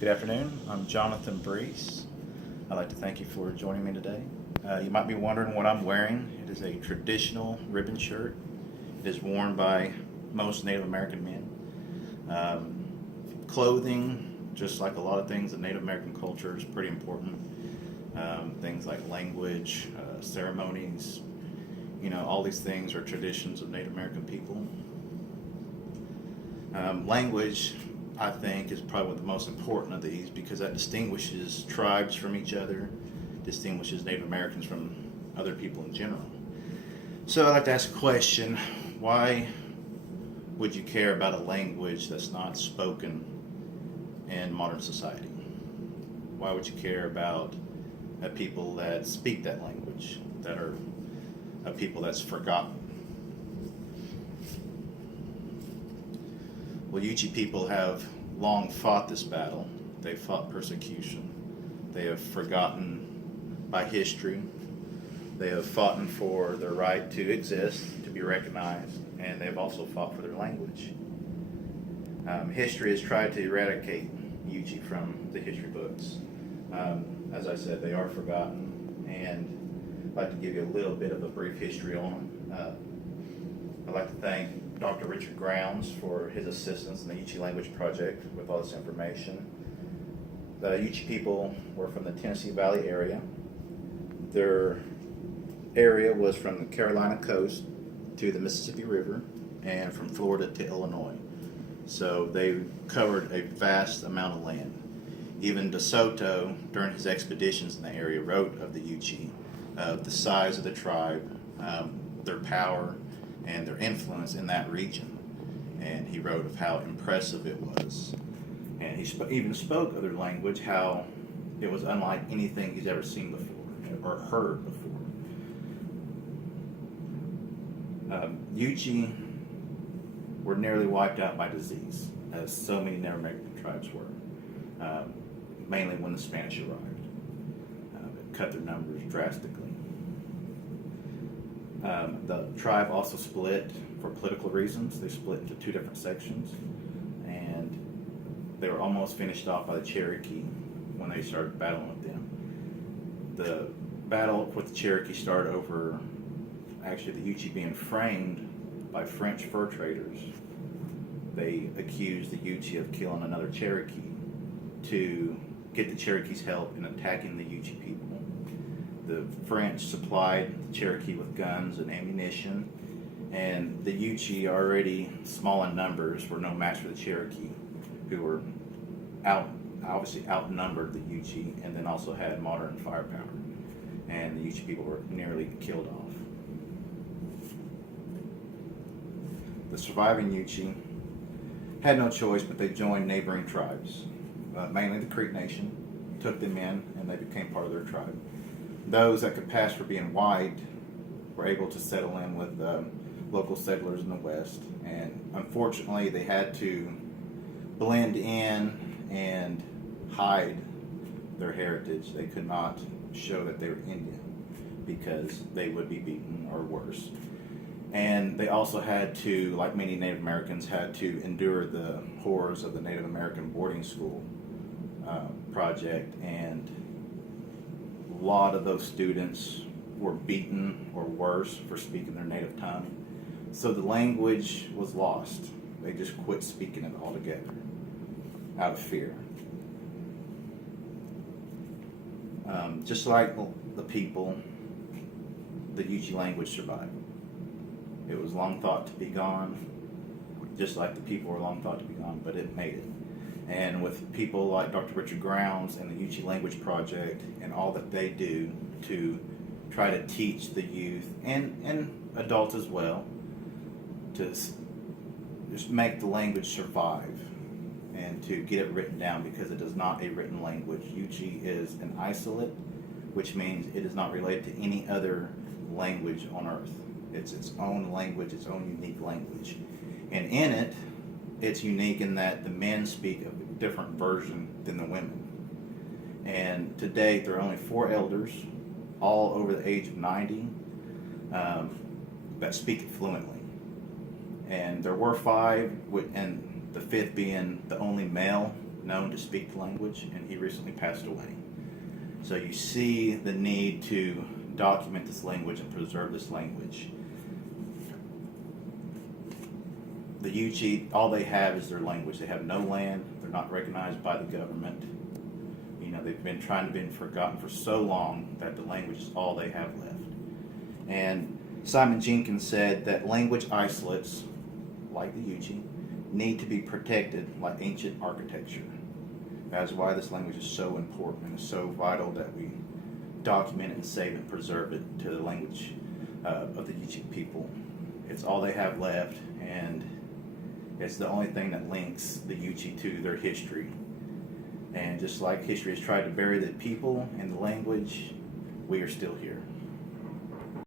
Good afternoon. I'm Jonathan Brese. I'd like to thank you for joining me today. You might be wondering what I'm wearing. It is a traditional ribbon shirt. It is worn by most Native American men. Clothing, just like a lot of things in Native American culture, is pretty important. Things like language, ceremonies, all these things are traditions of Native American people. Language, I think, is probably one of the most important of these because that distinguishes tribes from each other, distinguishes Native Americans from other people in general. So I'd like to ask a question: why would you care about a language that's not spoken in modern society? Why would you care about people that speak that language, that are a people that's forgotten? Well, Yuchi people have long fought this battle. They've fought persecution. They have forgotten by history. They have fought for their right to exist, to be recognized, and they've also fought for their language. History has tried to eradicate Yuchi from the history books. As I said, they are forgotten, and I'd like to give you a little bit of a brief history on them. I'd like to thank Dr. Richard Grounds for his assistance in the Yuchi Language Project with all this information. The Yuchi people were from the Tennessee Valley area. Their area was from the Carolina coast to the Mississippi River and from Florida to Illinois. So they covered a vast amount of land. Even DeSoto, during his expeditions in the area, wrote of the Yuchi, of the size of the tribe, their power, and their influence in that region. And he wrote of how impressive it was. And he even spoke of their language, how it was unlike anything he's ever seen before or heard before. Yuchi were nearly wiped out by disease, as so many Native American tribes were, mainly when the Spanish arrived. It cut their numbers drastically. The tribe also split for political reasons. They split into two different sections, and they were almost finished off by the Cherokee when they started battling with them. The battle with the Cherokee started over actually the Yuchi being framed by French fur traders. They accused the Yuchi of killing another Cherokee to get the Cherokee's help in attacking the Yuchi people. The French supplied the Cherokee with guns and ammunition, and the Yuchi, already small in numbers, were no match for the Cherokee, who were obviously outnumbered the Yuchi, and then also had modern firepower. And the Yuchi people were nearly killed off. The surviving Yuchi had no choice, but they joined neighboring tribes, mainly the Creek Nation, took them in, and they became part of their tribe. Those that could pass for being white were able to settle in with local settlers in the West, and unfortunately they had to blend in and hide their heritage. They could not show that they were Indian because they would be beaten or worse. And they also had to, like many Native Americans, had to endure the horrors of the Native American boarding school project, and a lot of those students were beaten or worse for speaking their native tongue. So the language was lost. They just quit speaking it altogether out of fear. Just like the people, the Yuchi language survived. It was long thought to be gone, just like the people were long thought to be gone, but it made it. And with people like Dr. Richard Grounds and the Yuchi Language Project and all that they do to try to teach the youth and adults as well to just make the language survive and to get it written down, because it is not a written language. Yuchi is an isolate, which means it is not related to any other language on earth. It's its own language, its own unique language. And in it, it's unique in that the men speak a different version than the women. And to date, there are only 4 elders, all over the age of 90, that speak it fluently. And there were 5, and the 5th being the only male known to speak the language, and he recently passed away. So you see the need to document this language and preserve this language. The Yuchi, all they have is their language. They have no land. They're not recognized by the government. You know, they've been forgotten for so long that the language is all they have left. And Simon Jenkins said that language isolates, like the Yuchi, need to be protected like ancient architecture. That is why this language is so important and is so vital that we document it and save it and preserve it to the language of the Yuchi people. It's all they have left, and it's the only thing that links the Yuchi to their history. And just like history has tried to bury the people and the language, we are still here.